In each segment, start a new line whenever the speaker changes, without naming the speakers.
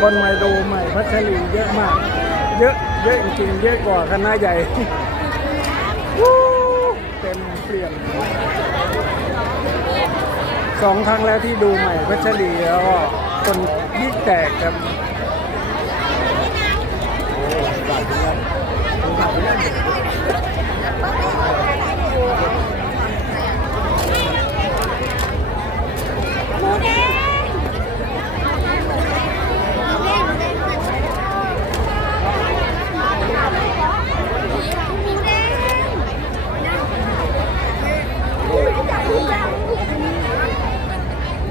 คนมาดูใหม่พัชรีเยอะมาก เยอะเยอะจริงเยอะกว่าคณะใหญ่เต็มเปลี่ยนสองครั้งแล้วที่ดูใหม่พัชรีแล้วก็คนยิ่งแตกครับ
หมูแดงหมูแดง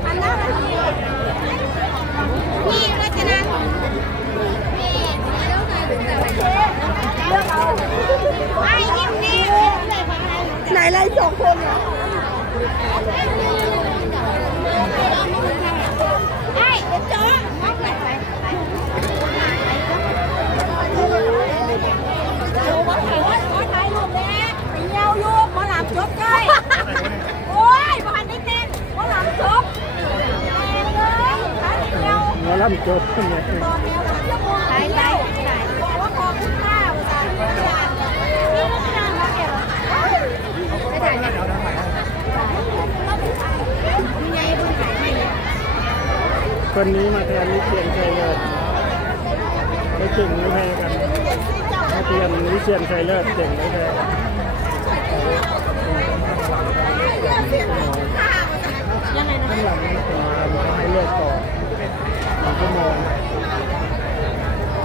อันนั้นนี่รัชนันนี่เลือกเอาไอ้ยิ้มนี่ ไหนไรสองคนอะไอ้เดี๋ยวจ้องมองไหนไปโอ้ว่าถ่ายว่าขอถ่ายรูปแน่ไปเยี่ยวยูมาหลับจบเลยโอ้ยบ้านได้เต้นมาหลับจบแรงเลยถ่ายเยี่ยว
หมอลำจบเนี่ย
ถ่ายไล่บอกว่าขอบคุณข้าวสารพิจารณ์นี่มันนานแล้วแกไม่ถ่ายไม่ถ่ายมีไงบุญถ่ายให้
คนนี้มาแทนวิเชียนชัยเลิศไม่เก่งไม่แพ้กันมาเปลี่ยนวิเชียนชัยเลิศเก่งไม่แพ้กัน
ยังไงนะ
ข้างหลังนี่เป็นมาให้เลือกต่อหนึ่งชั่วโมง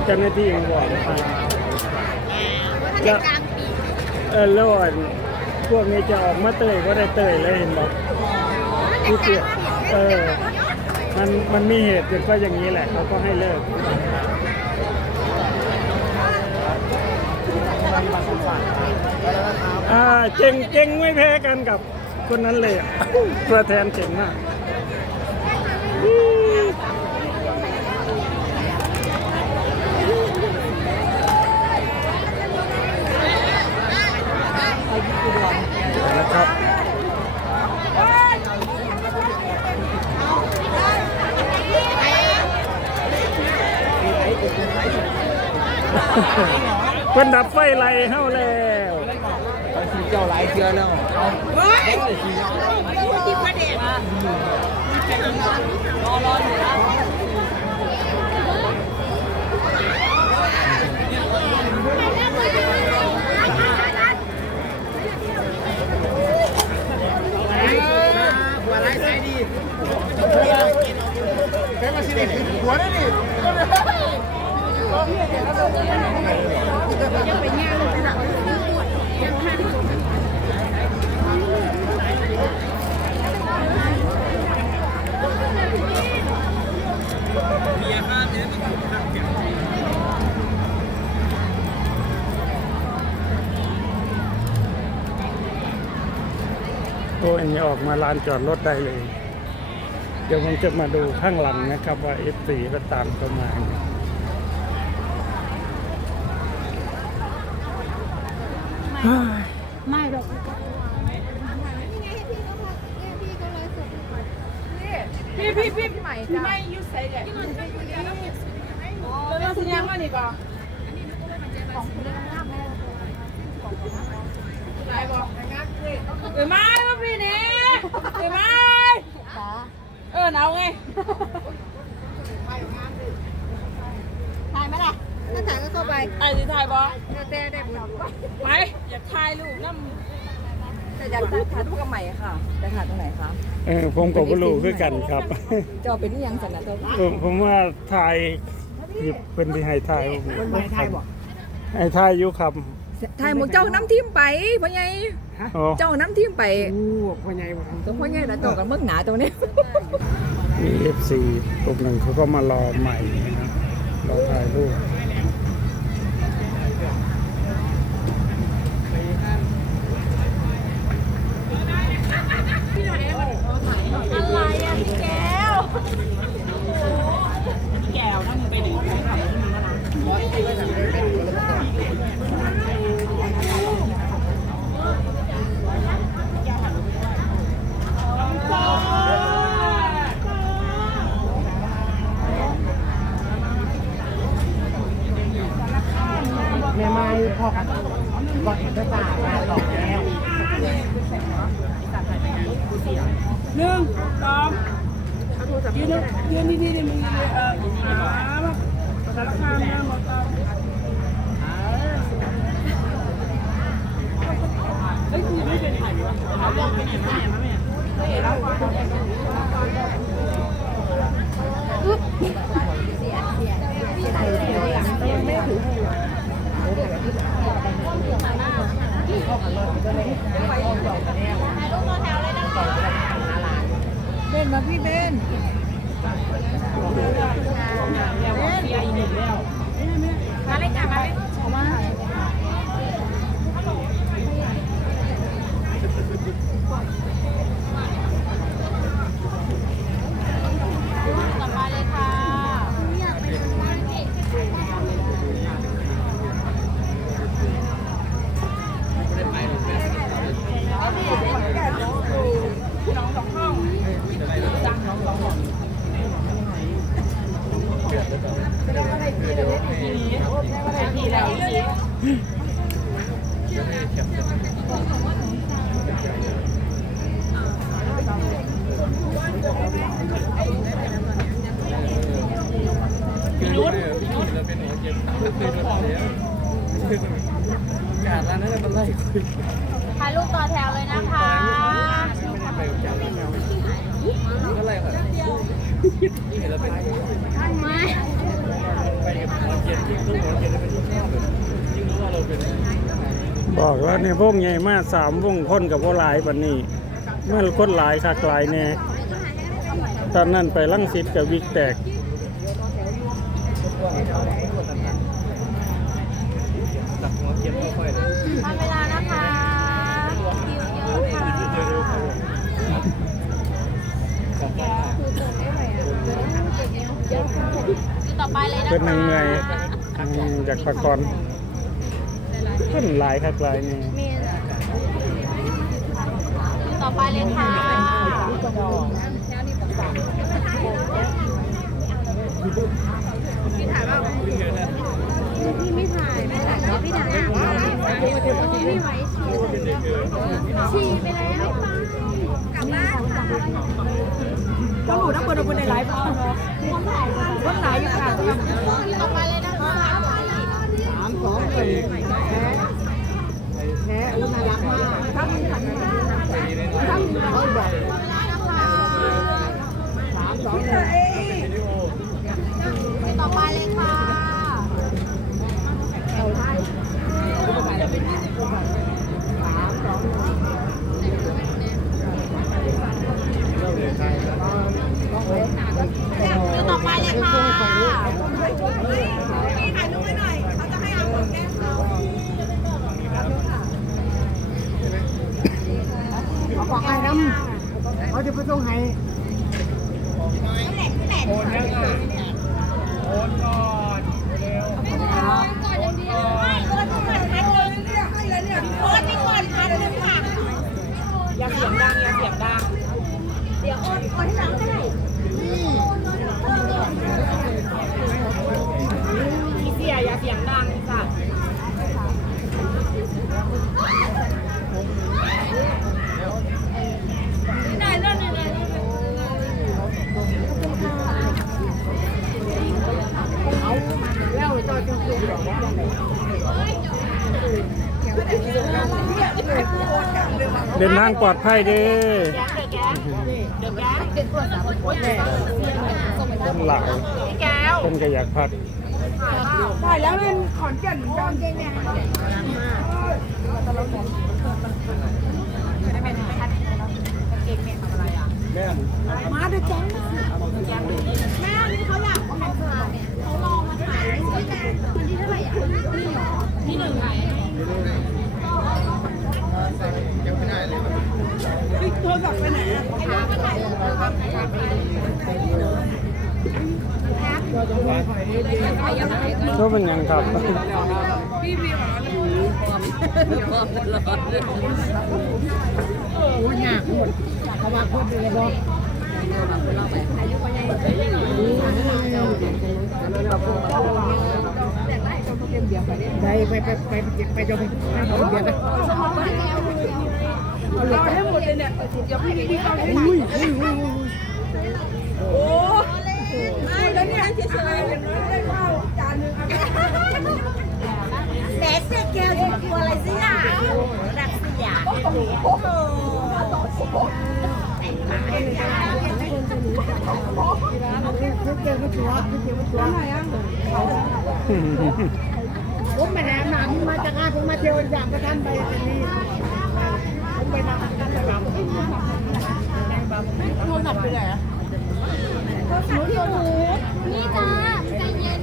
เจ้าหน้าที่ยังบอกมาแล้วเออแล้วอะพวกนี้จะออกมาเตยก็ได้เตยเลยเห็นบอกที่เกียเออ มันมันมีเหตุเป็นก็อย่างนี้แหละเขาก็ให้เลิกอ่าเจ๋งเจ๋งไม่แพ้กันกับคนนั้นเลยอะตัวแทนเจ๋งมาก เพิ่นดับไฟไล่าแล้ว
เจ้าหลายเทือแล้วหัวไรใส่ดีแค่มาสิเด็กหัวได้ดิ
โอ้อันนี้ออก มาลานจอดรถได้เลย เดี๋ยวผมจะมาดูข้างหลังนะครับว่า F4 ก็ตามเข้ามาเฮ้ย
ไม่หรอก
พี่พี่พี่พี่ใหม่พี่ใหม่ยูใส่เลยแล้วสัญญาณว่านี่ก่อนได้บ่เออมาแล้วพี่นี่เออมา เออหนาวไง
ถ่ายไหมล่ะถ้าถ่ายก็เข้าไป
ไอ้ที่ถ่ายบ่
แต่ได้บุญ
ไปอยากถ่ายรูปน้
แต่อยากถ่ายถ่ายรูปกับใหม่ค่ะจะถ่ายตรงไหนคะ
เออผมกับก็รู้คือกันครับ
จะเอาเป็นที่ยังสันนะตัว
ผมผมว่าถ่ายหยิบเป็นที่ให้ถ่าย
คนใหม่ถ่ายบอก
ให้ถ่ายอยู่ครับ
ถ่ายหมดเจ้าน้ำทิมไปพ่อใหญ่
อ๋อ
เจ้าน้ำทิมไป
พ่อใหญ่บอก
ตัวพ่อใหญ่แล้วเจ้ากันเมื่อหนาตัวนี้
มี FC กลุ่มหนึ่งเขาก็มารอใหม่นะครับรอถ่ายรูป
อะไรอะพี่แก้วำ
แก้วนั่งไปดื่ม
พ่อกันก่อนเห็นด้ป่ามาหลอกแล้ว
หนึ่งสองยืนยืนดีๆดิมึงเออมามาสารคามนะหมดตาเฮ้ยคุณยังไม่เป็นถ่ายอยู่เขาบอกเป็นยังไงมาแม่เห็นแล้วว่า
เบนมาพี่เบน
มาเลยจ้ะมาเลยต่อมาเลยค่ะ
การร้านนั้นมันไล่คุย
ถ่ายรูปต่อแถวเลยนะคะ
ก็ไล่แบบนี่เห็นเราเป็น
ไม่
ไปกับหมอเย็นยิ่งต้หมอเย็นเป็นยิ่งชอบเลยยิ่งรู้ว่าเราเป็น
บอกแล้วในพวกใหญ่มากสามวงคนกับว่าหลายปันนี้ เมื่อคนหลายคักหลายแน่ตอนนั้นไปลังสิตกับวิกแตก
ตักหมเย็นไม่ค่อยเลย
ทำเวลานะคะคิวเยอะค่ะคิ วต่อไปเลยนะคะ
เป็นนางเงยอืมจากพักผ่อนคนหลายคักหลายแน่
คิวต่อไปเลยค่ะพี่ไม่ถ่ายไม่ถ่ายพี่ถ่ายไม่ไหวฉี่ไปแล้วกลับบ้าน นัก
บองหนูต้องเปิดดูในไลฟ์บ้างเนาะคนไหนอยู่ค่ะ
ต่อไปเลยนะคะ
สามสองสี่แพ้แพ้อุ้น่ารักมากถ้ามีขันมาถ้ามีเขาบอกสามสองหนึ่ง
ต่อไปเลยค่ะ คิวต่อไปเลยค่ะ
เขาบอกไอ้น้ำเขาจะไปต้องให้ โอนแล้วไงโอนก่อนเร็ว
อย่าเสียงดังอย่าเสียงดังพี่เสียอย่าเสียงดังจ้ะ
เดินทางปลอดภัยเด้อคนหลายคนก็อยากพัก
ถ่ายแล้วเป็นขอนแก่นดัง
แม่
มาด้วยจัง
แม่นี่เขาอยากมาถ่ายเขาลองมาถ่ายไม่ใช่วันที่เท่าไหร่อะนี่เหรอนี่หนึ่งไหน
ยังไม่ได้เลย
โท รศัพท์ไปไหนอะ
ก็เป็นหยังครับ
โอ้ยหนักหมดเขามาพูดเลยบอกอายุไปไปไปไปไปจมให้เขาเบียดเลย
เอาให้หมดเลยเนี่ยเดี๋ยวพี่พี่เอาให้
อุ้ยอุ้ยอุ้ย
โอ้ไม่แล้วเนี่ยเฉลยอย่างน้อยได้ข้าวจานนึงเอาไป
แหลเสียแก้วจะกลัวอะไรสิอะรักเสียโอ้โห
ทุกเจอทุกตัวทุกเจอทุกตัวผมไปแหนหนาผมมาจากงาผมมาเที่ยวอย่างประทันไปที่นี่
โทรศัพท์ไปไหนอะโทรศัพท์ที่หนูนี่จ้าใจเย็น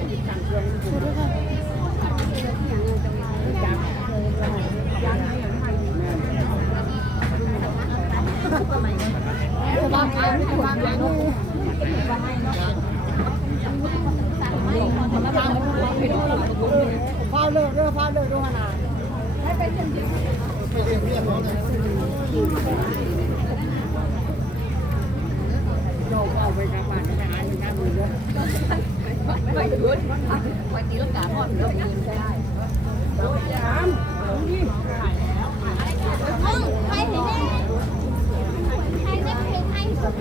วางเอาวางเอา
ฟ้าเลิกเด้อฟ้าเลิกด้วยขนาดโยกเอา ไปกลับบ้านก็ไปหาเงินหาเงินเด้อ
ไปยืนไปตีลังกาหอดแล้วยืนใช่
มึงใครเห็นแน่ใครได้เพลงให้สุดเ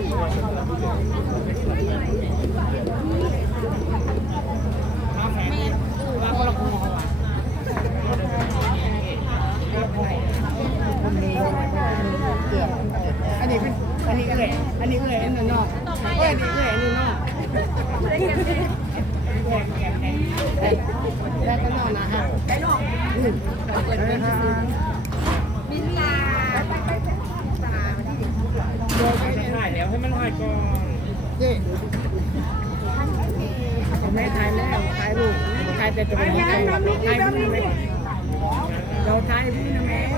เจ๊
แม่
ถ่ายแล้วถ่าย
ลูกทายแต่ตัวนี้ถ่ายถ่ายมือไม่เราทายมือนะแม่ไป